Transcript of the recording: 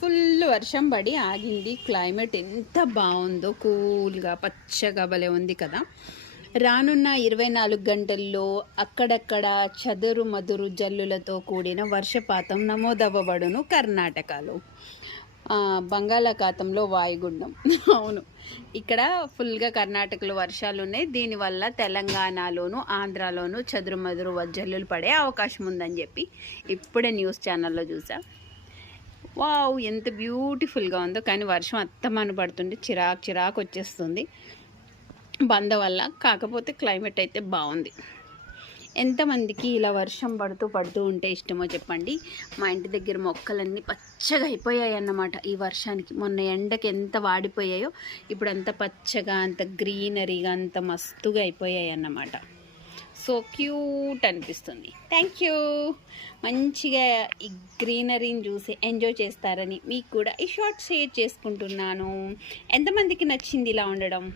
Full వర్షం పడి ఆగింది. క్లైమేట్ ఎంత బాగుందో కూల్గా పచ్చగా భలే ఉంది కదా. రానున్న ఇరవై నాలుగు గంటల్లో అక్కడక్కడ చదురు మదురు జల్లులతో కూడిన వర్షపాతం నమోదవ్వబడును కర్ణాటకలో. బంగాళాఖాతంలో వాయుగుండం. అవును. ఇక్కడ ఫుల్గా కర్ణాటకలో వర్షాలు ఉన్నాయి దీనివల్ల తెలంగాణలోను ఆంధ్రాలోను చదురుమదురు జల్లులు పడే అవకాశం ఉందని చెప్పి ఇప్పుడే న్యూస్ ఛానల్లో చూసా. వావ్ ఎంత బ్యూటిఫుల్గా ఉందో. కానీ వర్షం అత్తమాను పడుతుంటే చిరాకు చిరాకు వచ్చేస్తుంది. బంద వల్ల. కాకపోతే క్లైమేట్ అయితే బాగుంది. ఎంతమందికి ఇలా వర్షం పడుతూ పడుతూ ఉంటే ఇష్టమో చెప్పండి. మా ఇంటి దగ్గర మొక్కలన్నీ పచ్చగా అయిపోయాయి అన్నమాట ఈ వర్షానికి. మొన్న ఎండకి ఎంత వాడిపోయాయో ఇప్పుడు అంత పచ్చగా అంత గ్రీనరీగా అంత మస్తుగా అయిపోయాయి అన్నమాట. సో క్యూట్ అనిపిస్తుంది. థ్యాంక్ యూ మంచిగా ఈ గ్రీనరీని చూసి ఎంజాయ్ చేస్తారని మీకు కూడా ఈ షార్ట్ షేర్ చేసుకుంటున్నాను. ఎంతమందికి నచ్చింది ఇలా ఉండడం?